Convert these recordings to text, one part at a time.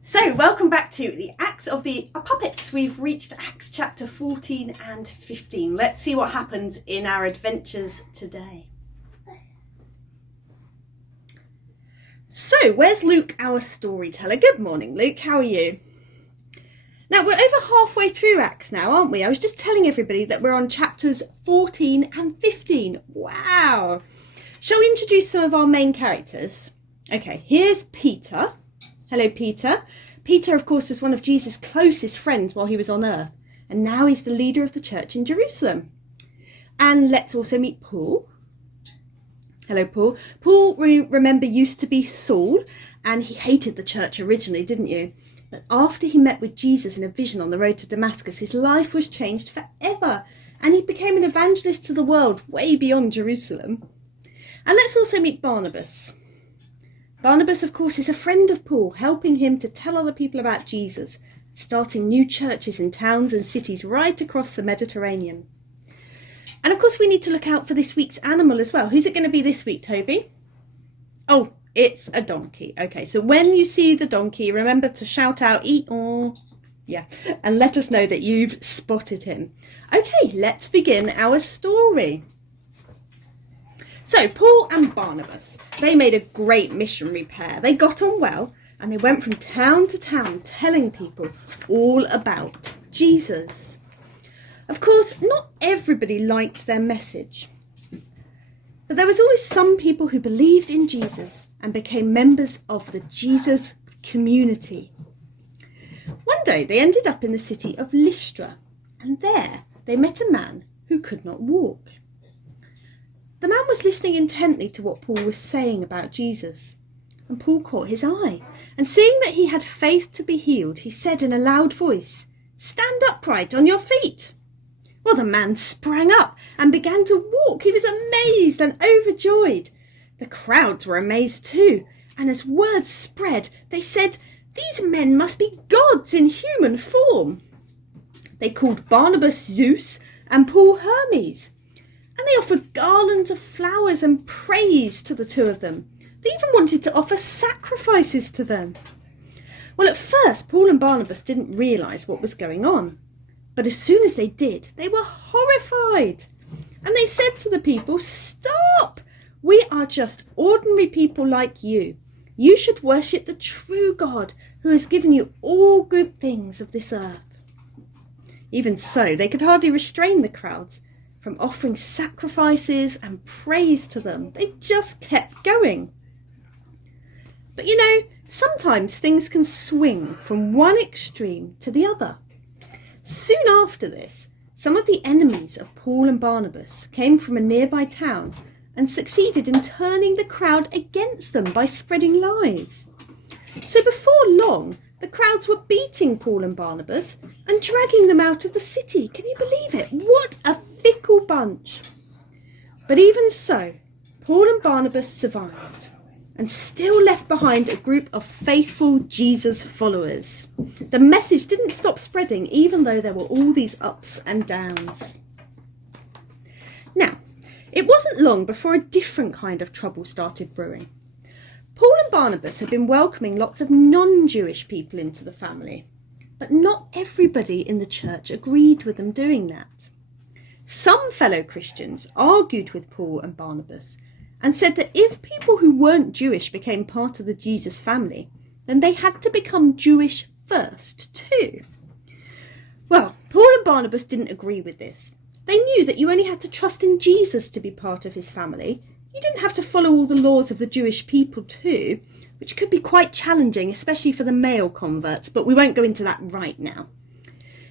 So, welcome back to the Acts of the Puppets. We've reached Acts chapter 14 and 15. Let's see what happens in our adventures today. So, where's Luke, our storyteller? Good morning, Luke. How are you? Now, we're over halfway through Acts now, aren't we? I was just telling everybody that we're on chapters 14 and 15. Wow! Shall we introduce some of our main characters? Okay, here's Peter. Hello, Peter. Peter, of course, was one of Jesus' closest friends while he was on earth, and now he's the leader of the church in Jerusalem. And let's also meet Paul. Hello, Paul. Paul, remember, used to be Saul, and he hated the church originally, didn't you? But after he met with Jesus in a vision on the road to Damascus, his life was changed forever, and he became an evangelist to the world way beyond Jerusalem. And let's also meet Barnabas. Barnabas, of course, is a friend of Paul, helping him to tell other people about Jesus, starting new churches in towns and cities right across the Mediterranean. And of course, we need to look out for this week's animal as well. Who's it going to be this week, Toby? Oh, it's a donkey. Okay, so when you see the donkey, remember to shout out, "Eat-oh." Yeah, and let us know that you've spotted him. Okay, let's begin our story. So, Paul and Barnabas, they made a great missionary pair. They got on well, and they went from town to town telling people all about Jesus. Of course, not everybody liked their message, but there was always some people who believed in Jesus and became members of the Jesus community. One day, they ended up in the city of Lystra, and there they met a man who could not walk. The man was listening intently to what Paul was saying about Jesus, and Paul caught his eye, and seeing that he had faith to be healed, he said in a loud voice, "Stand upright on your feet." Well, the man sprang up and began to walk. He was amazed and overjoyed. The crowds were amazed too, and as word spread, they said, "These men must be gods in human form." They called Barnabas Zeus and Paul Hermes. And they offered garlands of flowers and praise to the two of them. They even wanted to offer sacrifices to them. Well, at first, Paul and Barnabas didn't realise what was going on. But as soon as they did, they were horrified. And they said to the people, "Stop! We are just ordinary people like you. You should worship the true God who has given you all good things of this earth." Even so, they could hardly restrain the crowds from offering sacrifices and praise to them. They just kept going. But you know, sometimes things can swing from one extreme to the other. Soon after this, some of the enemies of Paul and Barnabas came from a nearby town and succeeded in turning the crowd against them by spreading lies. So before long, the crowds were beating Paul and Barnabas and dragging them out of the city. Can you believe it? What a fickle bunch. But even so, Paul and Barnabas survived and still left behind a group of faithful Jesus followers. The message didn't stop spreading even though there were all these ups and downs. Now, it wasn't long before a different kind of trouble started brewing. Paul and Barnabas had been welcoming lots of non-Jewish people into the family, but not everybody in the church agreed with them doing that. Some fellow Christians argued with Paul and Barnabas and said that if people who weren't Jewish became part of the Jesus family, then they had to become Jewish first too. Well, Paul and Barnabas didn't agree with this. They knew that you only had to trust in Jesus to be part of his family. You didn't have to follow all the laws of the Jewish people too, which could be quite challenging, especially for the male converts, but we won't go into that right now.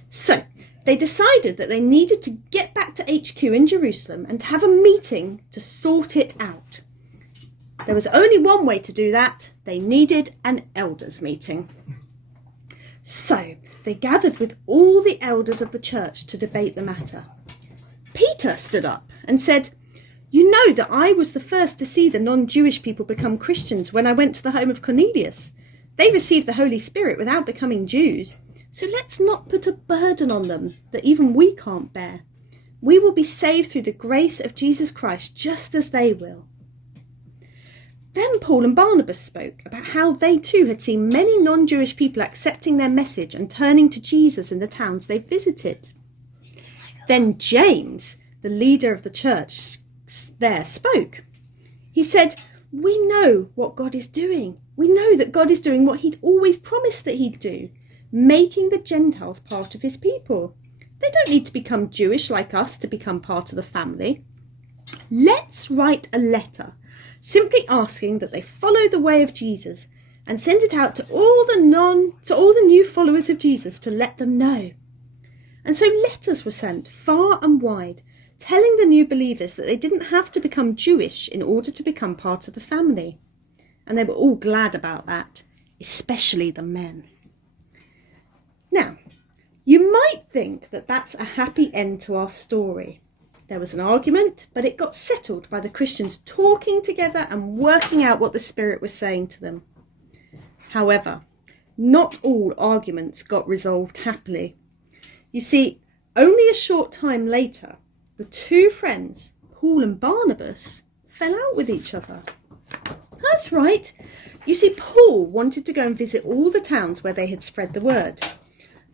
So, they decided that they needed to get back to HQ in Jerusalem and have a meeting to sort it out. There was only one way to do that. They needed an elders meeting. So, they gathered with all the elders of the church to debate the matter. Peter stood up and said, "You know that I was the first to see the non-Jewish people become Christians when I went to the home of Cornelius. They received the Holy Spirit without becoming Jews. So let's not put a burden on them that even we can't bear. We will be saved through the grace of Jesus Christ just as they will." Then Paul and Barnabas spoke about how they too had seen many non-Jewish people accepting their message and turning to Jesus in the towns they visited. Then James, the leader of the church there, spoke. He said, "We know what God is doing. We know that God is doing what he'd always promised that he'd do, making the Gentiles part of his people. They don't need to become Jewish like us to become part of the family. Let's write a letter, simply asking that they follow the way of Jesus and send it out to all the new followers of Jesus to let them know." And so letters were sent far and wide, telling the new believers that they didn't have to become Jewish in order to become part of the family. And they were all glad about that, especially the men. Now, you might think that that's a happy end to our story. There was an argument, but it got settled by the Christians talking together and working out what the Spirit was saying to them. However, not all arguments got resolved happily. You see, only a short time later, the two friends, Paul and Barnabas, fell out with each other. That's right. You see, Paul wanted to go and visit all the towns where they had spread the word.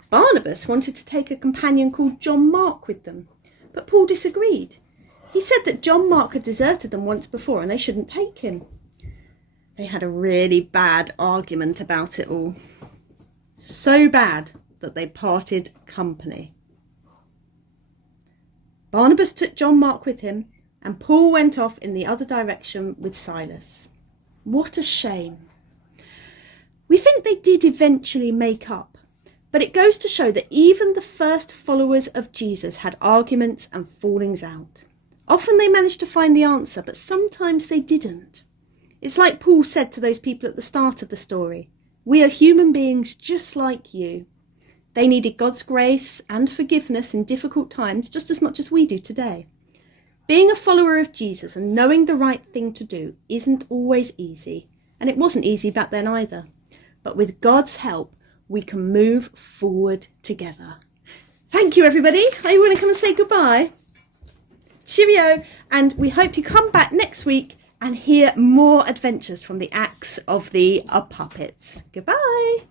Barnabas wanted to take a companion called John Mark with them, but Paul disagreed. He said that John Mark had deserted them once before and they shouldn't take him. They had a really bad argument about it all. So bad that they parted company. Barnabas took John Mark with him, and Paul went off in the other direction with Silas. What a shame. We think they did eventually make up, but it goes to show that even the first followers of Jesus had arguments and fallings out. Often they managed to find the answer, but sometimes they didn't. It's like Paul said to those people at the start of the story. We are human beings just like you. They needed God's grace and forgiveness in difficult times just as much as we do today. Being a follower of Jesus and knowing the right thing to do isn't always easy, and it wasn't easy back then either. But with God's help, we can move forward together. Thank you, everybody. Are you want to come and say goodbye? Cheerio, and we hope you come back next week and hear more adventures from the acts of the puppets. Goodbye.